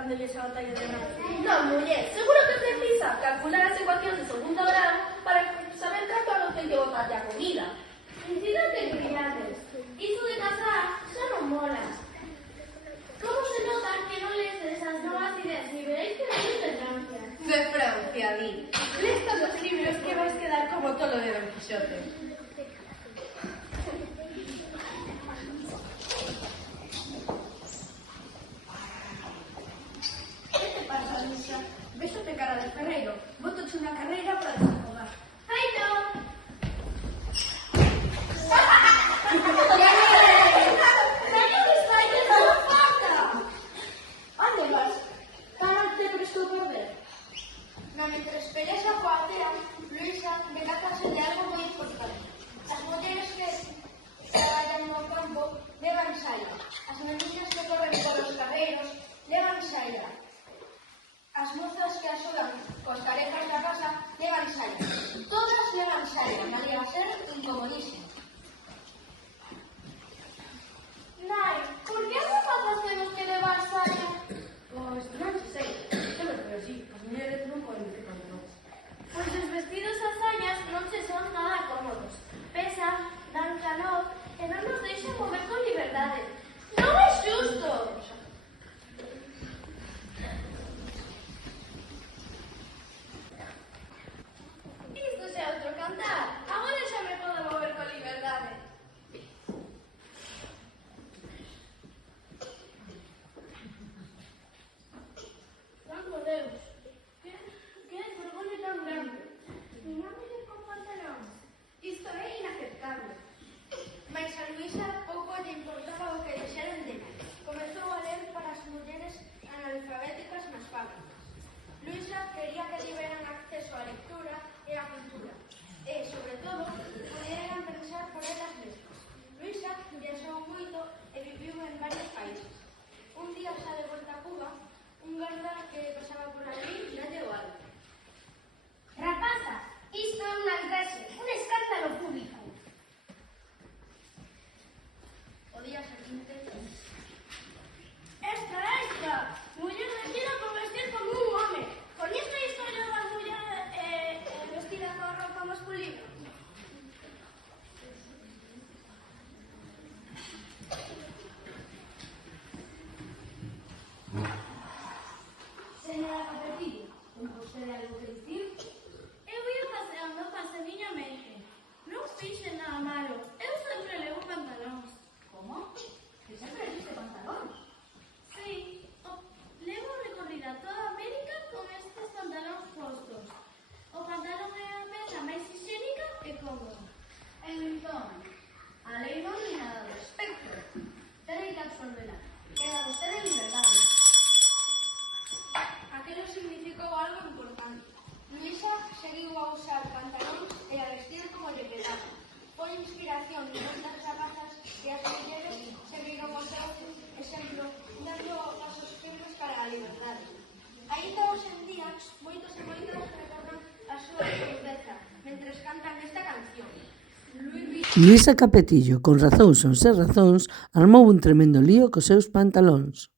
explicándolles a batalla de Nacho. Non, muller, seguro que precisa calcular as ecuacións de segundo grado para saber canto ano ten que botarlle a comida. Entiendo que brillades. Iso de casar xa non mola. Como se nota que non lees esas novas ideas ni veréis que veis de Francia? De Francia, di. Lees todos os libros que vais quedar como tolo de Don Quixote. Que te pasa, Luisa? Véxote cara de ferreiro. Bótoche unha carreira para desafogar. ¡Feito! Onde vas? Para te prestou por ver. Mentre pereza coa tea, Luisa decátase de algo moi importante. As mulleres que traballan no campo levan saia. As meninas que corren polos carreiros levan saia. As mozas que axudan coas tarefas da casa levan saia. Todas levan saia, malia ser incomodísimo. Nai, por que as nosotras temos que levar saia? Pois non sei. Pero sí, as mulleres non poden ir con nós. Pois os vestidos e as sañas non se son nada cómodos. Pesan, dan calor e non nos deixan mover con liberdade. Non é xusto! Isto xa é outro cantar. Agora xa me podo mover con liberdade. Santo Deus, que vergonha tan grande. Miña muller con pantalóns. Isto é inaceptable. Mais a Luisa pouco lle importaba o que dixeran dela. Comezou a ler para as mulleres analfabéticas nas fábricas. Luisa quería que tiveran acceso á lectura e á cultura. E, sobre todo, pudieran pensar por elas mesmas. Luisa viaxou moito e viviu en varios países. Un día xa de volta a Cuba, un garda que pasaba por ali dalle o alto. Rapaza, isto é un alberxe, un escándalo público. O día seguinte, Extra! Muller vestida con vestir como un home. Coñece a historia das mulleres vestidas con roupa masculina? Señora Capetillo, ten vostede algo que dicir? Eu ia paseando paseniñamente. Non fixe nada malo. Eu sempre levo pantalóns. Como? Que sempre viste pantalóns? Sí, levo recorrida toda América con estes pantalóns postos. O pantalón é a peza máis higiénica e cómoda. Entón, a lei non di nada ao respecto. Terei que absolvela. Queda vostede en liberdade. aquilo significou algo importante. Luisa seguiu a usar pantalóns e a vestir como lle quedaba. Foi inspiración de moitas rapazas e as mulleres seguiron o seu exemplo dando pasos firmes para a liberdade. Aínda hoxe en día, moitos e moitas recordan a súa solideza mentres cantan esta canción. Luisa Capetillo, con razóns ou sen razóns, armou un tremendo lío cos seus pantalóns.